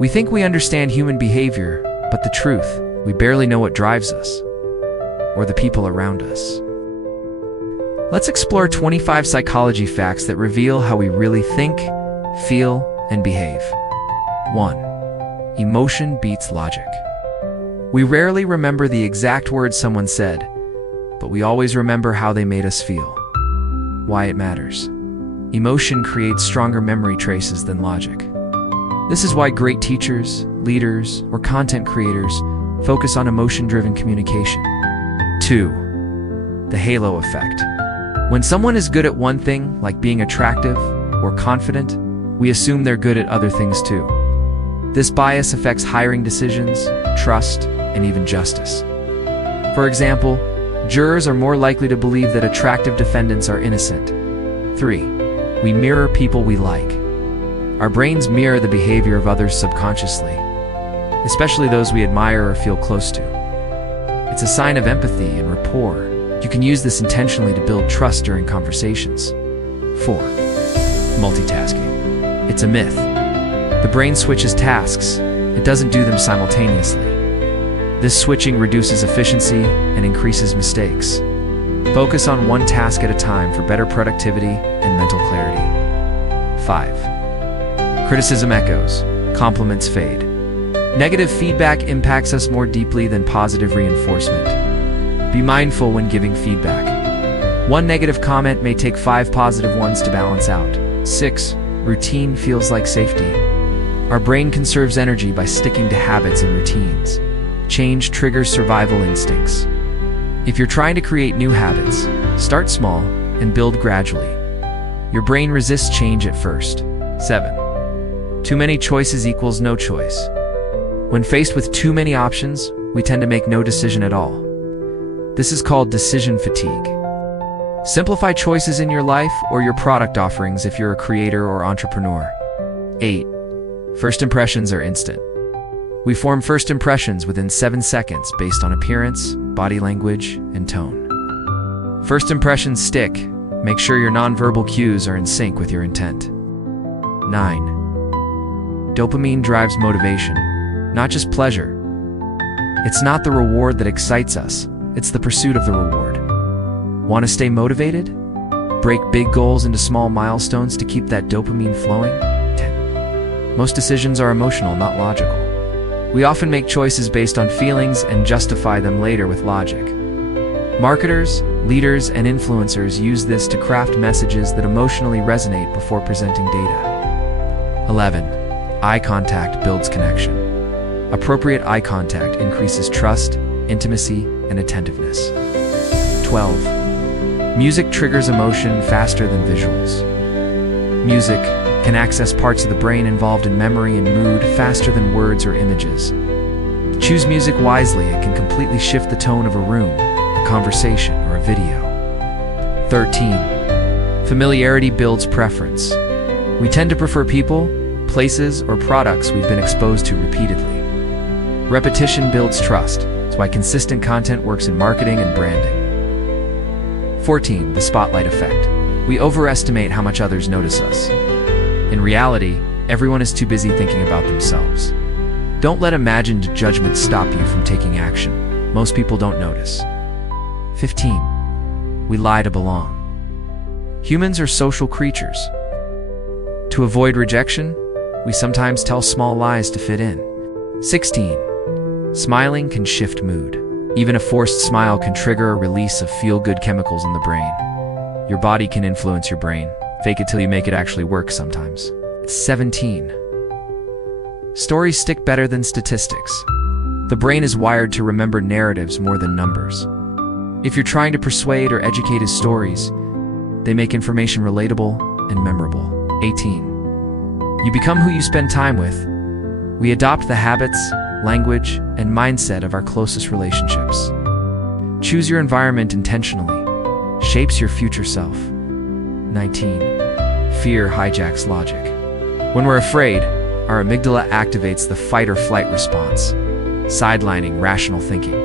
We think we understand human behavior, but the truth, we barely know what drives us, or the people around us. Let's explore 25 psychology facts that reveal how we really think, feel, and behave. 1. Emotion beats logic. We rarely remember the exact words someone said, but we always remember how they made us feel. Why it matters. Emotion creates stronger memory traces than logic. This is why great teachers, leaders, or content creators focus on emotion-driven communication. 2. The halo effect. When someone is good at one thing, like being attractive or confident, we assume they're good at other things too. This bias affects hiring decisions, trust, and even justice. For example, jurors are more likely to believe that attractive defendants are innocent. 3. We mirror people we like. Our brains mirror the behavior of others subconsciously, especially those we admire or feel close to. It's a sign of empathy and rapport. You can use this intentionally to build trust during conversations. 4. Multitasking. It's a myth. The brain switches tasks. It doesn't do them simultaneously. This switching reduces efficiency and increases mistakes. Focus on one task at a time for better productivity and mental clarity. 5. Criticism echoes. Compliments fade. Negative feedback impacts us more deeply than positive reinforcement. Be mindful when giving feedback. One negative comment may take 5 positive ones to balance out. 6. Routine feels like safety. Our brain conserves energy by sticking to habits and routines. Change triggers survival instincts. If you're trying to create new habits, start small and build gradually. Your brain resists change at first. 7. Too many choices equals no choice. When faced with too many options, we tend to make no decision at all. This is called decision fatigue. Simplify choices in your life or your product offerings if you're a creator or entrepreneur. 8. First impressions are instant. We form first impressions within 7 seconds based on appearance, body language, and tone. First impressions stick. Make sure your nonverbal cues are in sync with your intent. 9. Dopamine drives motivation, not just pleasure. It's not the reward that excites us, it's the pursuit of the reward. Want to stay motivated? Break big goals into small milestones to keep that dopamine flowing. 10. Most decisions are emotional, not logical. We often make choices based on feelings and justify them later with logic. Marketers, leaders, and influencers use this to craft messages that emotionally resonate before presenting data. 11. Eye contact builds connection. Appropriate eye contact increases trust, intimacy, and attentiveness. 12. Music triggers emotion faster than visuals. Music can access parts of the brain involved in memory and mood faster than words or images. Choose music wisely. It can completely shift the tone of a room, a conversation, or a video. 13. Familiarity builds preference. We tend to prefer people, places, or products we've been exposed to repeatedly. Repetition builds trust. It's why consistent content works in marketing and branding. 14. The spotlight effect. We overestimate how much others notice us. In reality, everyone is too busy thinking about themselves. Don't let imagined judgment stop you from taking action. Most people don't notice. 15. We lie to belong. Humans are social creatures. To avoid rejection, we sometimes tell small lies to fit in. 16. Smiling can shift mood. Even a forced smile can trigger a release of feel-good chemicals in the brain. Your body can influence your brain. Fake it till you make it actually work sometimes. 17. Stories stick better than statistics. The brain is wired to remember narratives more than numbers. If you're trying to persuade or educate with stories, they make information relatable and memorable. 18. You become who you spend time with. We adopt the habits, language, and mindset of our closest relationships. Choose your environment intentionally. Shapes your future self. 19. Fear hijacks logic. When we're afraid, our amygdala activates the fight or flight response, sidelining rational thinking.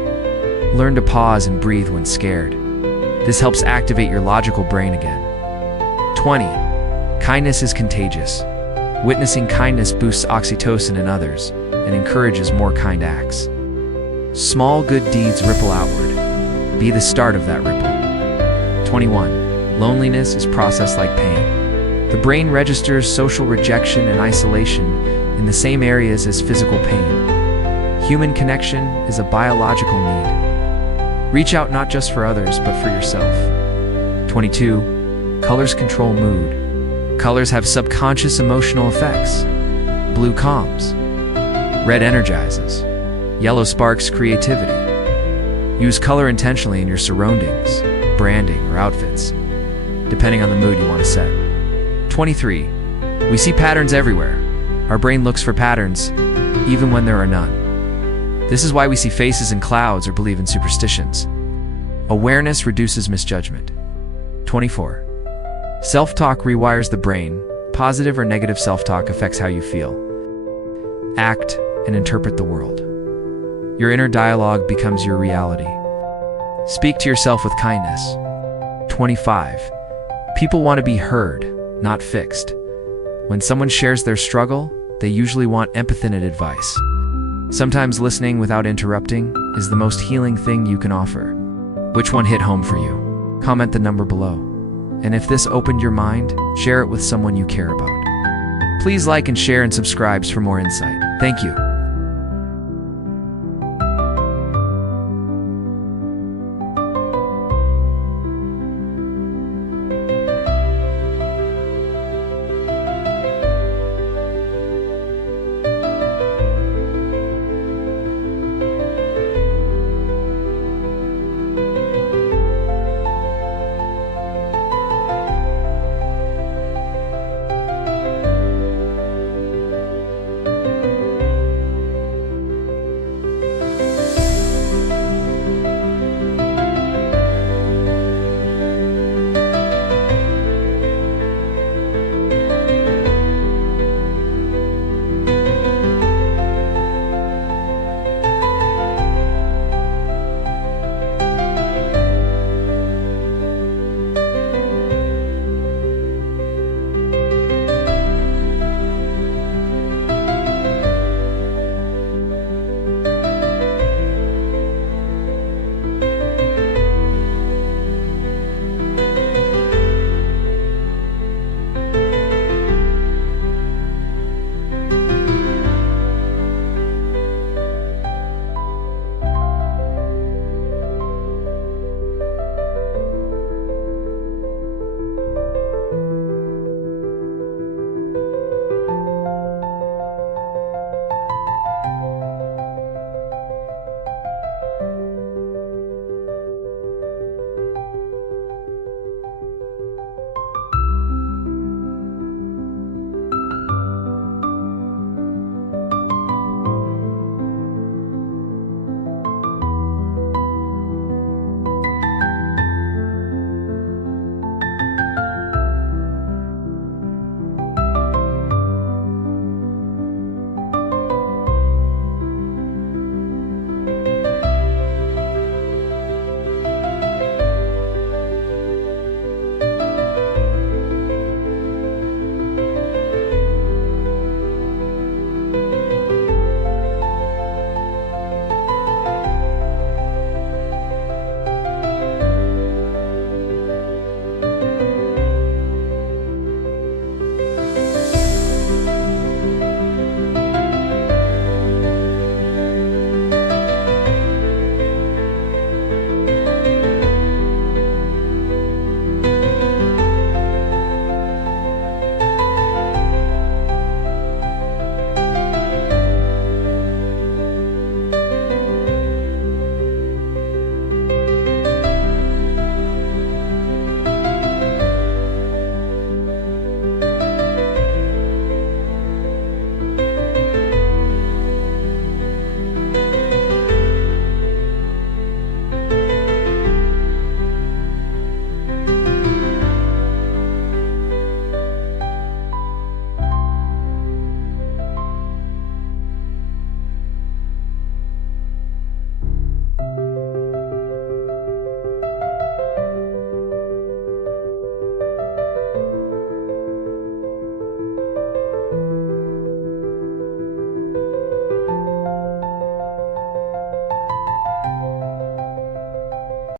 Learn to pause and breathe when scared. This helps activate your logical brain again. 20. Kindness is contagious. Witnessing kindness boosts oxytocin in others and encourages more kind acts. Small good deeds ripple outward. Be the start of that ripple. 21. Loneliness is processed like pain. The brain registers social rejection and isolation in the same areas as physical pain. Human connection is a biological need. Reach out not just for others, but for yourself. 22. Colors control mood. Colors have subconscious emotional effects. Blue calms. Red energizes. Yellow sparks creativity. Use color intentionally in your surroundings, branding, or outfits, depending on the mood you want to set. 23. We see patterns everywhere. Our brain looks for patterns, even when there are none. This is why we see faces in clouds or believe in superstitions. Awareness reduces misjudgment. 24. Self-talk rewires the brain. Positive or negative self-talk affects how you feel. Act and interpret the world. Your inner dialogue becomes your reality. Speak to yourself with kindness. 25. People want to be heard, not fixed. When someone shares their struggle, they usually want empathy and advice. Sometimes listening without interrupting is the most healing thing you can offer. Which one hit home for you? Comment the number below. And if this opened your mind, share it with someone you care about. Please like and share and subscribe for more insight. Thank you.